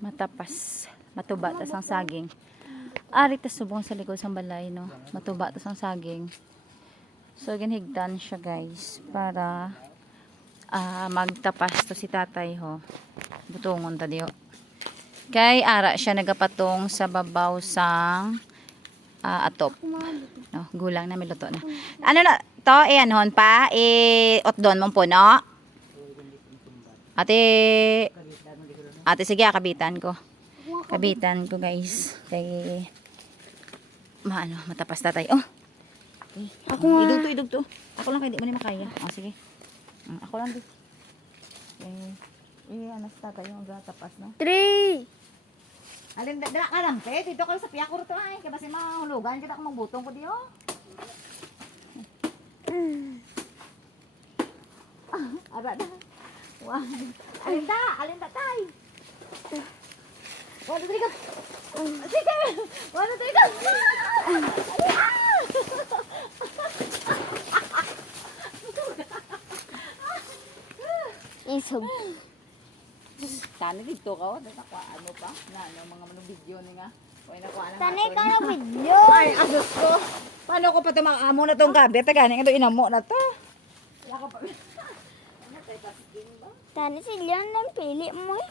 Matapas. Matuba tas ang saging. Ari tas subong sa likod sa balay, no? Matuba tas ang saging. So, ginhigdan siya, guys. Para magtapas to si tatay, ho. Butungon ta diyo. Kay ara siya nagapatong sa babaw sang atop. No, gulang na miluto na. Ano na to? Anhon pa? Otdon mong puno. Ate sige, kabitan ko. Kabitan ko, guys. Kay matapas tatay. Oh. Okay. Idug to. Ako lang kay di mo ni makaya. Oh, sige. Ako lang di. Ano sa tatay yung tapas, no? 3. Alin, dala ka lang, pe. Dito kayo sa piyakuro to, ay. Kaya basi mahulugan. Kita akong magbutong ko diyo. Ara na. Wow. Alin da, tay. Wala, tari ka. Sige. Wala, tari ka. Isog. Sana dito ka, nakuha ano pa? Mga video ni nga. Sanay ka na video. Ay, asos ko. Paano ko pa ito amo na itong gabi? Taganing ito, inamo na ito. Wala ko pa. Tani si Leon ng pili mo eh.